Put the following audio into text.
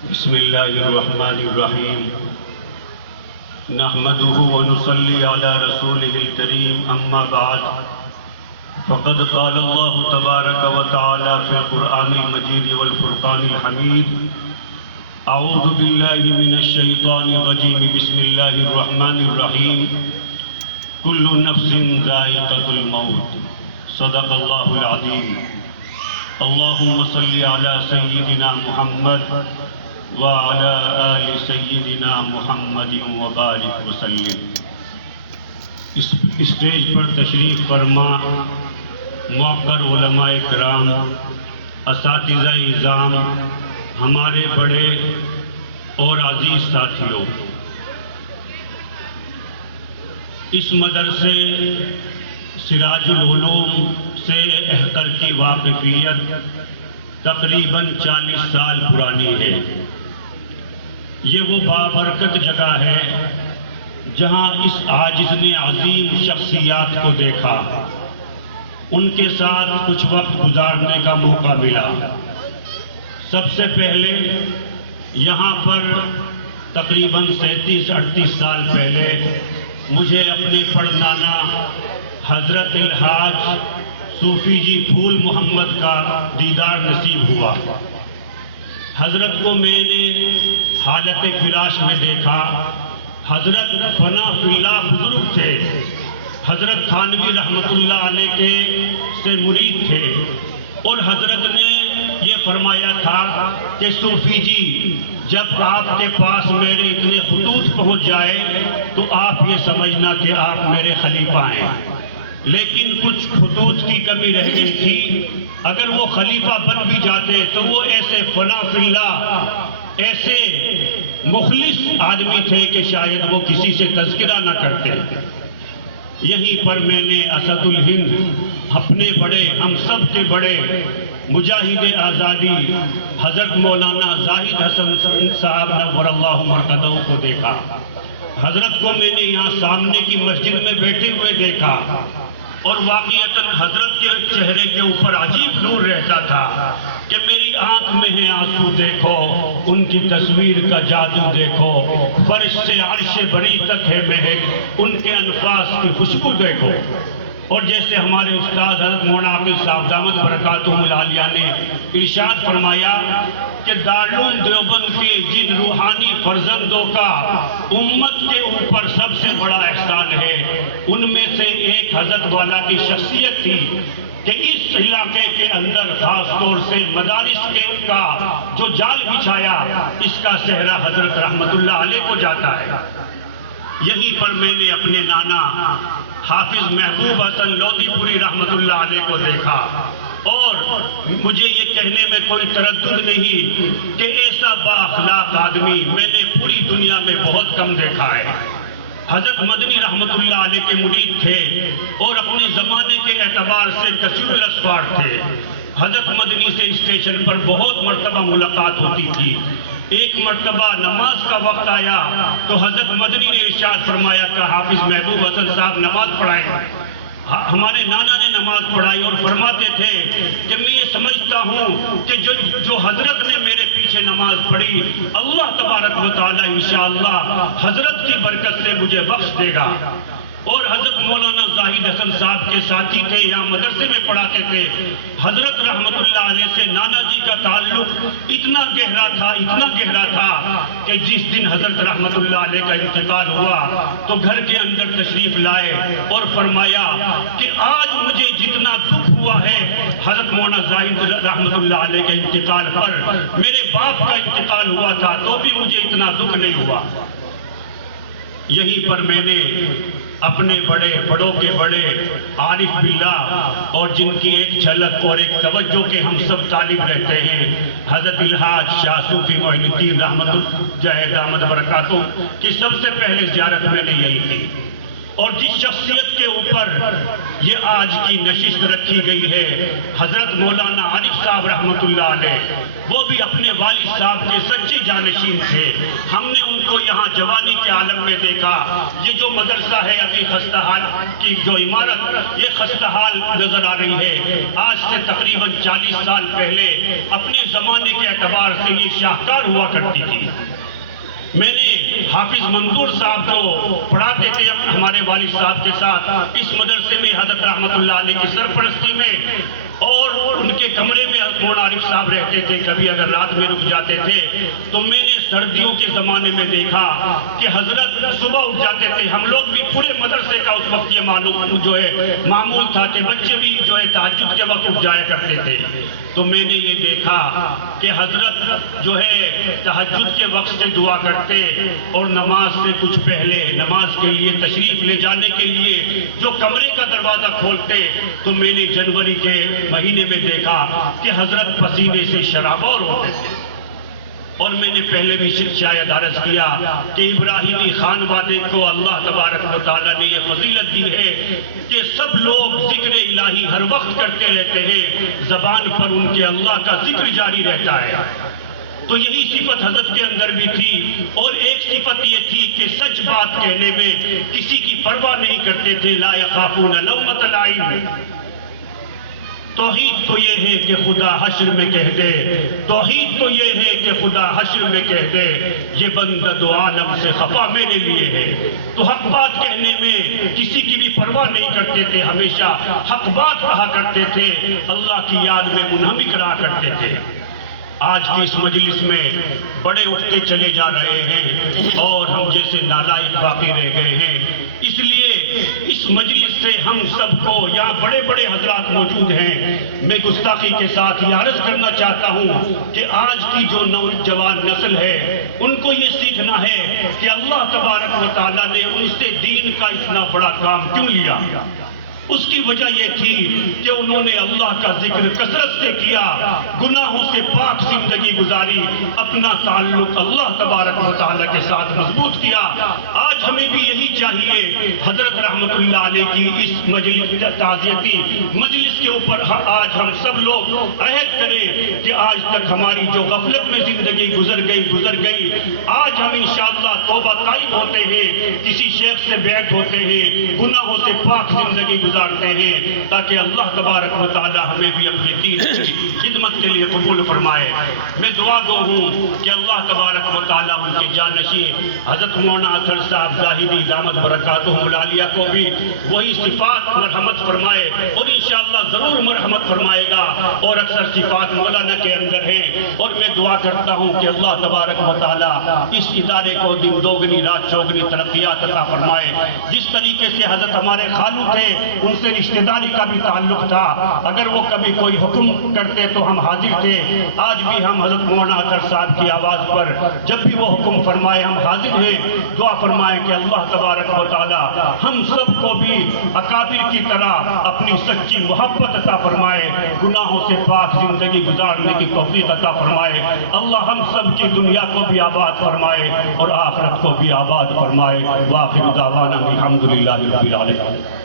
بسم اللہ الرحمن الرحیم نحمده ونصلی علی رسولہ الکریم اما بعد فقد قال اللہ تبارک وتعالی فی القرآن المجید والفرقان الحمید اعوذ باللہ من الشیطان الرجیم بسم اللہ الرحمن الرحیم کل نفس ذائقۃ الموت صدق اللہ العظیم اللہم صلی علی سیدنا محمد وعلى آل سیدنا محمد وبارک وسلم۔ اسٹیج پر تشریف فرما موقر علماء کرام، اساتذہ اعظام، ہمارے بڑے اور عزیز ساتھیوں، اس مدرسے سراج العلوم سے احتر کی واقفیت تقریباً 40 سال پرانی ہے۔ یہ وہ بابرکت جگہ ہے جہاں اس عاجز نے عظیم شخصیات کو دیکھا، ان کے ساتھ کچھ وقت گزارنے کا موقع ملا۔ سب سے پہلے یہاں پر تقریباً 37-38 سال پہلے مجھے اپنے پڑنانا حضرت الحاج صوفی جی پھول محمد کا دیدار نصیب ہوا۔ حضرت کو میں نے حالت فراش میں دیکھا۔ حضرت فنا فی اللہ بزرگ تھے، حضرت تھانوی رحمۃ اللہ علیہ کے سے مرید تھے، اور حضرت نے یہ فرمایا تھا کہ صوفی جی جب آپ کے پاس میرے اتنے خطوط پہنچ جائے تو آپ یہ سمجھنا کہ آپ میرے خلیفہ ہیں، لیکن کچھ خطوط کی کمی رہ گئی تھی۔ اگر وہ خلیفہ بن بھی جاتے تو وہ ایسے فنا فی اللہ، ایسے مخلص آدمی تھے کہ شاید وہ کسی سے تذکرہ نہ کرتے۔ یہیں پر میں نے اسد الہند، اپنے بڑے، ہم سب کے بڑے مجاہد آزادی حضرت مولانا زاہد حسن صاحب نور اللہ مرقدہ کو دیکھا۔ حضرت کو میں نے یہاں سامنے کی مسجد میں بیٹھے ہوئے دیکھا، اور واقعتاً حضرت کے چہرے کے اوپر عجیب نور رہتا تھا کہ میری آنکھ میں ہے آنسو دیکھو، ان کی تصویر کا جادو دیکھو، فرش سے عرش بری تک ہے مہک، ان کے انفاس کی خوشبو دیکھو۔ اور جیسے ہمارے استاد حضرت مولانا عاقل صاحب دامت برکاتہم العالیہ نے ارشاد فرمایا کہ دارالعلوم دیوبند کے جن روحانی فرزندوں کا امت کے اوپر سب سے بڑا احسان ہے، ان میں سے ایک حضرت والا کی شخصیت تھی کہ اس علاقے کے اندر خاص طور سے مدارس کے کا جو جال بچھایا، اس کا صحرا حضرت رحمت اللہ علیہ کو جاتا ہے۔ یہیں پر میں نے اپنے نانا حافظ محبوب حسن لودھی پوری رحمت اللہ علیہ کو دیکھا، اور مجھے یہ کہنے میں کوئی تردد نہیں کہ ایسا با اخلاق آدمی میں نے پوری دنیا میں بہت کم دیکھا ہے۔ حضرت مدنی رحمت اللہ علیہ کے مرید تھے اور اپنے زمانے کے اعتبار سے کثیر الاسفار تھے۔ حضرت مدنی سے اسٹیشن پر بہت مرتبہ ملاقات ہوتی تھی۔ ایک مرتبہ نماز کا وقت آیا تو حضرت مدنی نے ارشاد فرمایا کہ حافظ محبوب حسن صاحب نماز پڑھائیں۔ ہمارے نانا نے نماز پڑھائی اور فرماتے تھے کہ میں یہ سمجھتا ہوں کہ جو حضرت نے میرے پیچھے نماز پڑھی، اللہ تبارک و تعالی انشاءاللہ حضرت کی برکت سے مجھے بخش دے گا۔ اور حضرت مولانا زاہد حسن صاحب کے ساتھی تھے، یہاں مدرسے میں پڑھاتے تھے۔ حضرت رحمت اللہ علیہ سے نانا جی کا تعلق اتنا گہرا تھا کہ جس دن حضرت رحمت اللہ علیہ کا انتقال ہوا تو گھر کے اندر تشریف لائے اور فرمایا کہ آج مجھے جتنا دکھ ہوا ہے حضرت مولانا زاہد رحمت اللہ علیہ کے انتقال پر، میرے باپ کا انتقال ہوا تھا تو بھی مجھے اتنا دکھ نہیں ہوا۔ یہیں پر میں نے اپنے بڑوں کے بڑے عارف باللہ اور جن کی ایک جھلک اور ایک توجہ کے ہم سب طالب رہتے ہیں، حضرت الحاج شاہ صوفی معین الدین رحمت اللہ دامت برکاتہم کی سب سے پہلے زیارت میں نے یہی کی۔ اور جس شخصیت کے اوپر یہ آج کی نشست رکھی گئی ہے، حضرت مولانا عارف صاحب رحمۃ اللہ علیہ، وہ بھی اپنے والد صاحب کے سچے جانشین تھے۔ ہم نے ان کو یہاں جوانی کے عالم میں دیکھا۔ یہ جو مدرسہ ہے ابھی خستہ حال کی جو عمارت، یہ خستہ حال نظر آ رہی ہے۔ آج سے تقریباً 40 سال پہلے اپنے زمانے کے اعتبار سے یہ شاہکار ہوا کرتی تھی۔ میں نے حافظ منظور صاحب جو پڑھاتے تھے ہمارے والد صاحب کے ساتھ اس مدرسے میں حضرت رحمت اللہ علیہ کی سرپرستی میں، اور ان کے کمرے میں مولانا عارف صاحب رہتے تھے، کبھی اگر رات میں رک جاتے تھے تو میں نے سردیوں کے زمانے میں دیکھا کہ حضرت صبح اٹھ جاتے تھے۔ ہم لوگ بھی پورے مدرسے کا اس وقت یہ معمول تھا کہ بچے بھی تہجد کے وقت اٹھ جایا کرتے تھے۔ تو میں نے یہ دیکھا کہ حضرت تہجد کے وقت سے دعا کرتے، اور نماز سے کچھ پہلے نماز کے لیے تشریف لے جانے کے لیے جو کمرے کا دروازہ کھولتے، تو میں نے جنوری کے مہینے میں دیکھا کہ حضرت پسینے سے شرابور ہوتے تھے۔ اور میں نے پہلے بھی شاید عرض کیا کہ ابراہیمی خانوادے کو اللہ تبارک و تعالیٰ نے یہ فضیلت دی ہے کہ سب لوگ ذکر الہی ہر وقت کرتے رہتے ہیں، زبان پر ان کے اللہ کا ذکر جاری رہتا ہے۔ تو یہی صفت حضرت کے اندر بھی تھی، اور ایک صفت یہ تھی کہ سچ بات کہنے میں کسی کی پرواہ نہیں کرتے تھے۔ لا یخافون لومۃ لائم۔ توحید تو یہ ہے کہ خدا حشر میں کہہ دے، توحید تو یہ ہے کہ خدا حشر میں کہہ دے، یہ بندہ دو عالم سے خفا میرے لیے ہے۔ تو حق بات کہنے میں کسی کی بھی پرواہ نہیں کرتے تھے، ہمیشہ حق بات کہا کرتے تھے، اللہ کی یاد میں منہمک رہا کرتے تھے۔ آج کی اس مجلس میں بڑے اٹھتے چلے جا رہے ہیں اور ہم جیسے نالائق باقی رہ گئے ہیں۔ اس لیے اس مجلس سے ہم سب کو، یہاں بڑے بڑے حضرات موجود ہیں، میں گستاخی کے ساتھ یہ عرض کرنا چاہتا ہوں کہ آج کی جو نوجوان نسل ہے ان کو یہ سیکھنا ہے کہ اللہ تبارک و تعالیٰ نے ان سے دین کا اتنا بڑا کام کیوں لیا۔ اس کی وجہ یہ تھی کہ انہوں نے اللہ کا ذکر کثرت سے کیا، گناہوں سے پاک زندگی گزاری، اپنا تعلق اللہ تبارک و تعالیٰ کے ساتھ مضبوط کیا۔ آج ہمیں بھی یہی چاہیے، حضرت رحمت اللہ علیہ کی اس مجلس تعزیتی مجلس کے اوپر آج ہم سب لوگ عہد کریں کہ آج تک ہماری جو غفلت میں زندگی گزر گئی، آج ہم انشاءاللہ توبہ طائب ہوتے ہیں، کسی شیخ سے بیعت ہوتے ہیں، گناہوں سے پاک زندگی گزارتے ہیں، تاکہ اللہ تبارک و تعالی ہمیں بھی اپنے دین کی خدمت کے لیے قبول فرمائے۔ میں دعا گو ہوں کہ اللہ تبارک و تعالی ان کے جانشین حضرت مولانا اطہر صاحب زاہدی دامت برکاتہم العالیہ کو بھی وہی صفات مرحمت فرمائے، اور انشاءاللہ ضرور مرحمت فرمائے گا، اور اکثر صفات مولانا کے اندر ہیں۔ اور میں دعا کرتا ہوں کہ اللہ تبارک و تعالی اس ادارے کو دن دوگنی رات چوگنی ترقیات عطا فرمائے۔ جس طریقے سے حضرت ہمارے خالو تھے، ان سے رشتہ داری کا بھی تعلق تھا، اگر وہ کبھی کوئی حکم کرتے تو ہم حاضر تھے۔ آج بھی ہم حضرت مولانا اطہر صاحب کی آواز پر جب بھی وہ حکم فرمائے ہم حاضر ہیں۔ دعا فرمائے کہ اللہ تبارک و تعالی ہم سب کو بھی اکابر کی طرح اپنی سچی محبت عطا فرمائے، گناہوں سے پاک زندگی گزارنے کی توفیق عطا فرمائے۔ اللہ ہم سب کی دنیا کو بھی آباد فرمائے اور آخرت کو بھی آباد فرمائے۔ وآخر دعوانا الحمدللہ رب العالمین۔